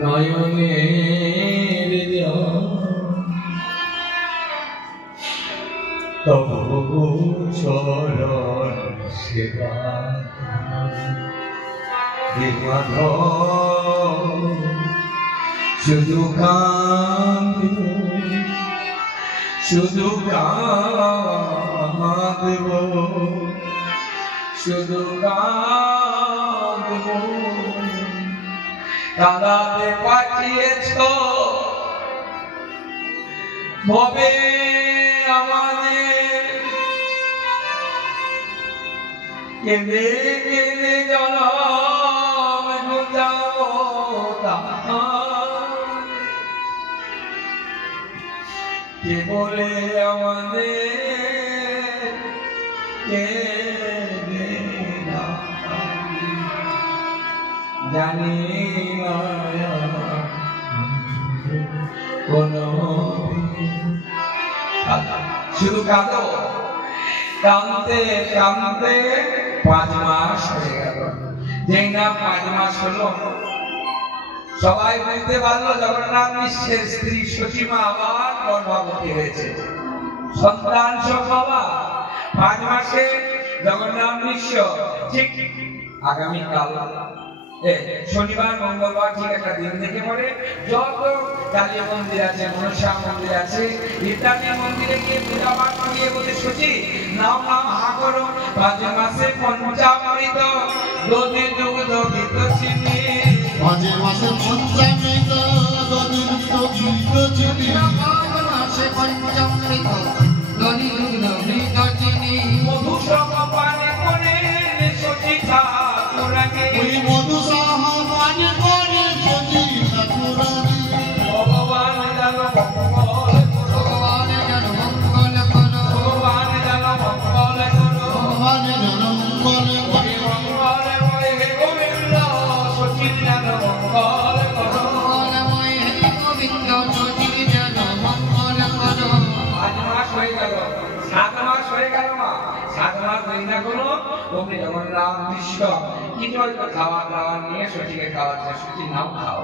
নয়নের তব চরণ সেবা শুধু কাঁদব শুধু কাঁদব শুধু কাঁদব কাঁদাতে পাঠিয়েছ ভবে আমাদের কেঁদে কেঁদে জনম গুজাও কে বলে আমাদের কেঁদে না জানি না কোনো শুধু কাঁদো কাঁদতে কাঁদতে 5 মাস হয়ে গেল যেই না 5 মাস হলো সবাই বুঝতে পারলো জগন্নাথ মিশ্রের স্ত্রী সচিমা আবার গর্ভবতী হয়েছে সন্তান সম্ভবা 5 মাসে জগন্নাথ মিশ্র ঠিক আগামীকাল শনিবার মঙ্গলবার ঠিক একটা দিন থেকে পরে যত কালী মন্দির আছে মনসা মন্দির আছে ইত্যাদি মন্দিরে গিয়ে পূজা পাঠ করিয়ে বলে সচি নাম নাম হা করো 5 মাসে পঞ্চামৃত দধি দুগ্ধ ঘৃত চিনি 5 মাসে পঞ্চামৃত দধি দুগ্ধ ঘৃত চিনি 5 মাসে পঞ্চামৃত দধি দুগ্ধ ঘৃত চিনি মধু সম পানে করে সচি ঠাকুরাকে ওই মধু সহ পানে করে সচি ঠাকুরাকে ভগবান জানো মঙ্গল ভগবান জানো মঙ্গল করো ভগবান জানো মঙ্গল করো ভগবান জানো মঙ্গল করো মঙ্গল ময় হে গোবিন্দ সচির জানো মঙ্গল করো মঙ্গলময় হে গোবিন্দ সচির জানো মঙ্গল করো 5 মাস হয়ে গেল 7 মাস হয়ে গেল মা 7 মাস হয়ে না কোনো তুমি জগন্নাথ মিশ্র কিছু হয়তো খাওয়া দাওয়া নিয়ে সচিকে খাওয়াচ্ছে সচি নাও খাও